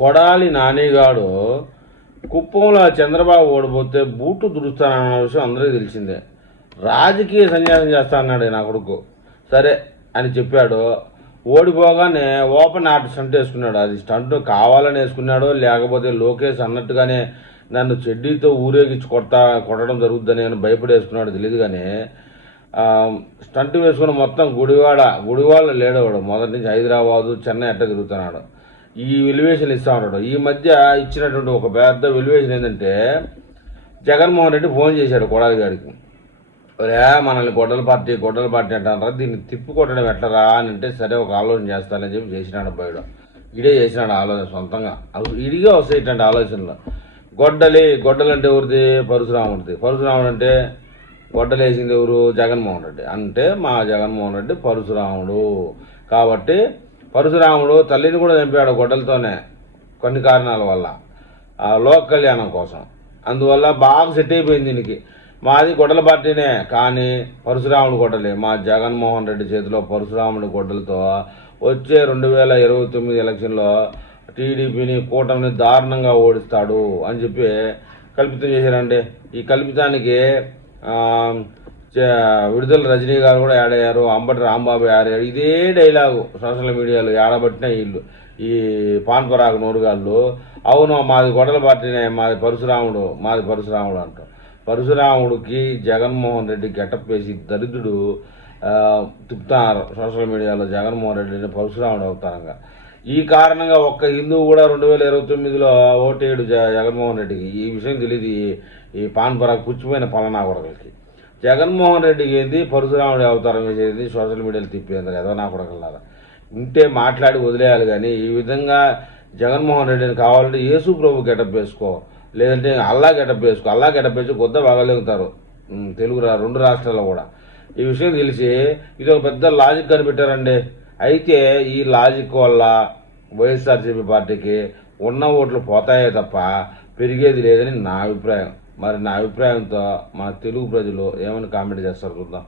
కొడాలి నానిగాడు కుప్పంలో చంద్రబాబు ఓడిపోతే బూట్లు దురుస్తానన్న విషయం అందరికీ తెలిసిందే. రాజకీయ సన్యాసం చేస్తా అన్నాడు నా కొడుకు. సరే అని చెప్పాడు. ఓడిపోగానే ఓపెన్ ఆర్ట్ స్టంట్ వేసుకున్నాడు. అది స్టంట్ కావాలని వేసుకున్నాడో లేకపోతే లోకేష్ అన్నట్టుగానే నన్ను చెడ్డీతో ఊరేగించి కొట్టడం జరుగుద్దని అని భయపడేసుకున్నాడు తెలియదు. కానీ స్టంట్ వేసుకుని మొత్తం గుడివాడ లేడవాడు. మొదటి నుంచి హైదరాబాదు చెన్నై అట్ట తిరుగుతున్నాడు. ఈ వెలివేషన్ ఇస్తూ ఉంటాడు. ఈ మధ్య ఇచ్చినటువంటి ఒక పెద్ద వెలివేషన్ ఏంటంటే జగన్మోహన్ రెడ్డి ఫోన్ చేశాడు కొడాలి గారికి. ఒరే మనల్ని గొడ్డల పార్టీ అంటారా, దీన్ని తిప్పి కొట్టడం ఎట్లరా అని అంటే, సరే ఒక ఆలోచన చేస్తానని చెప్పి చేసినాడు అబ్బాయిడు. ఇడే చేసినాడు ఆలోచన సొంతంగా. ఇడిగా వస్తాయి ఇట్లాంటి ఆలోచనలు. గొడ్డలు అంటే ఎవరిది? పరశురాముడు అంటే గొడ్డలు వేసింది ఎవరు? జగన్మోహన్ రెడ్డి. అంటే మా జగన్మోహన్ రెడ్డి పరశురాముడు. కాబట్టి పరశురాముడు తల్లిని కూడా చంపాడు గొడ్డలతోనే కొన్ని కారణాల వల్ల, లోక కళ్యాణం కోసం. అందువల్ల బాగా సెట్ అయిపోయింది దీనికి. మాది గొడ్డల పార్టీనే, కానీ పరశురాముడు గొడ్డలే. మా జగన్మోహన్ రెడ్డి చేతిలో పరశురాముడి గొడ్డలతో వచ్చే 2029 ఎలక్షన్లో టీడీపీని కూటమిని దారుణంగా ఓడిస్తాడు అని చెప్పి కల్పితం చేశారండి. ఈ కల్పితానికి విడుదల రజనీ గారు కూడా యాడ్ అయ్యారు, అంబటి రాంబాబు యాడ్ అయ్యారు. ఇదే డైలాగు సోషల్ మీడియాలో ఏడబట్టిన వీళ్ళు ఈ పాన్పరాగు నోరుగాళ్ళు. అవును మాది గొడవల పార్టీనే, మాది పరశురాముడు అంటారు. పరశురాముడికి జగన్మోహన్ రెడ్డి గెటప్ వేసి దరిద్రుడు తిప్పుతున్నారు సోషల్ మీడియాలో. జగన్మోహన్ రెడ్డిని పరశురాముడు అవతారంగా. ఈ కారణంగా ఒక్క హిందువు కూడా 2029లో ఓటేడు జగన్మోహన్ రెడ్డికి. ఈ విషయం తెలియదు ఈ పాన్పరాగు పుచ్చిపోయిన పలనా కొడకలకి. జగన్మోహన్ రెడ్డికి ఏంది పరశురాముడి అవతారం వేసేది సోషల్ మీడియాలో తిప్పేందుకు ఏదో నా కొడకల్లాగా ఉంటే మాట్లాడి వదిలేయాలి. కానీ ఈ విధంగా జగన్మోహన్ రెడ్డిని కావాలంటే యేసు ప్రభు గెటప్ వేసుకో, లేదంటే అల్లా గెటప్ వేసుకో. అల్లా గెటప్ వేసి కొద్ద బాగలేగుతారు తెలుగు 2 రాష్ట్రాల్లో కూడా. ఈ విషయం తెలిసి ఇది ఒక పెద్ద లాజిక్ కనిపెట్టారండి. అయితే ఈ లాజిక్ వల్ల వైఎస్ఆర్సీపీ పార్టీకి ఉన్న ఓట్లు పోతాయే తప్ప పెరిగేది లేదని నా అభిప్రాయం. మరి నా అభిప్రాయంతో మా తెలుగు ప్రజలు ఏమని కామెంట్ చేస్తారు చూద్దాం.